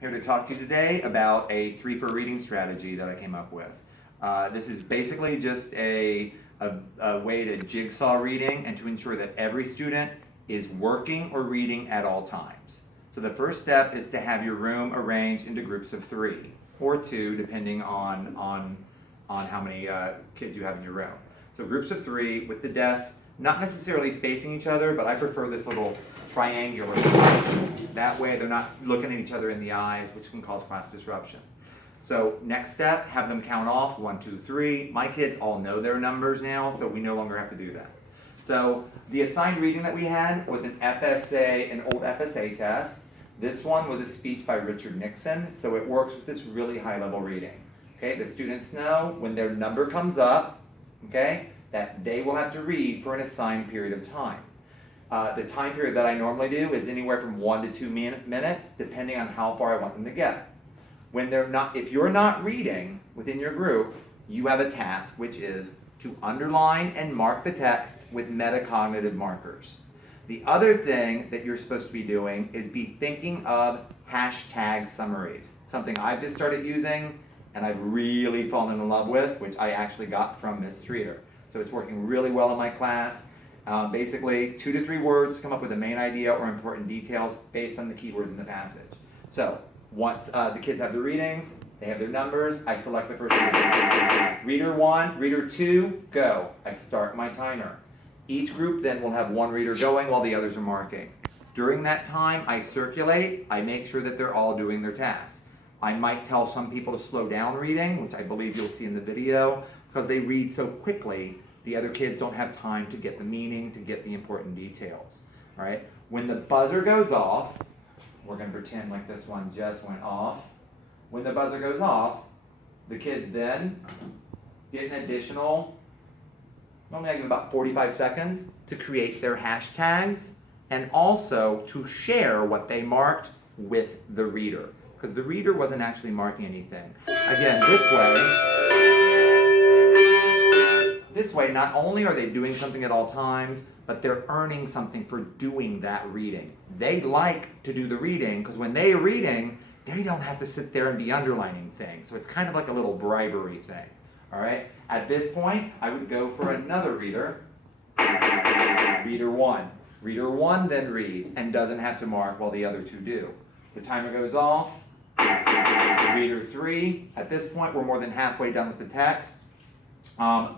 Here to talk to you today about a 3 for reading strategy that I came up with. This is basically just a way to jigsaw reading and to ensure that every student is working or reading at all times. So the first step is to have your room arranged into groups of 3 or 2 depending on how many kids you have in your room. So groups of 3 with the desks not necessarily facing each other, but I prefer this little triangular. That way they're not looking at each other in the eyes, which can cause class disruption. So next step, have them count off 1, 2, 3. My kids all know their numbers now, so we no longer have to do that. So the assigned reading that we had was an old FSA test. This one was a speech by Richard Nixon, so it works with this really high level reading. Okay, the students know when their number comes up, okay, that they will have to read for an assigned period of time. The time period that I normally do is anywhere from 1 to 2 minutes, depending on how far I want them to get. If you're not reading within your group, you have a task, which is to underline and mark the text with metacognitive markers. The other thing that you're supposed to be doing is be thinking of hashtag summaries, something I've just started using and I've really fallen in love with, which I actually got from Miss Streeter. So it's working really well in my class. Basically, 2 to 3 words to come up with a main idea or important details based on the keywords in the passage. So once the kids have the readings, they have their numbers, I select the first reader. Reader 1, reader 2, go. I start my timer. Each group then will have 1 reader going while the others are marking. During that time, I circulate, I make sure that they're all doing their tasks. I might tell some people to slow down reading, which I believe you'll see in the video, because they read so quickly, the other kids don't have time to get the meaning, to get the important details. All right? When the buzzer goes off, we're going to pretend like this one just went off. When the buzzer goes off, the kids then get an additional, normally I give about 45 seconds to create their hashtags and also to share what they marked with the reader, because the reader wasn't actually marking anything. Again, this way, not only are they doing something at all times, but they're earning something for doing that reading. They like to do the reading because when they are reading, they don't have to sit there and be underlining things. So it's kind of like a little bribery thing. All right? At this point, I would go for another reader. Reader 1. Reader 1 then reads and doesn't have to mark while the other 2 do. The timer goes off. Reader 3. At this point, we're more than halfway done with the text.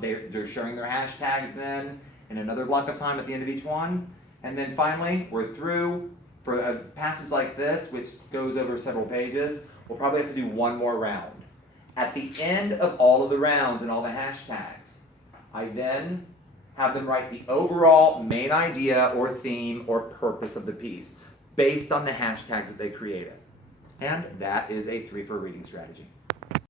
They're sharing their hashtags then in another block of time at the end of each one. And then finally, we're through. For a passage like this, which goes over several pages, we'll probably have to do 1 more round. At the end of all of the rounds and all the hashtags, I then have them write the overall main idea or theme or purpose of the piece based on the hashtags that they created. And that is a 3 for reading strategy.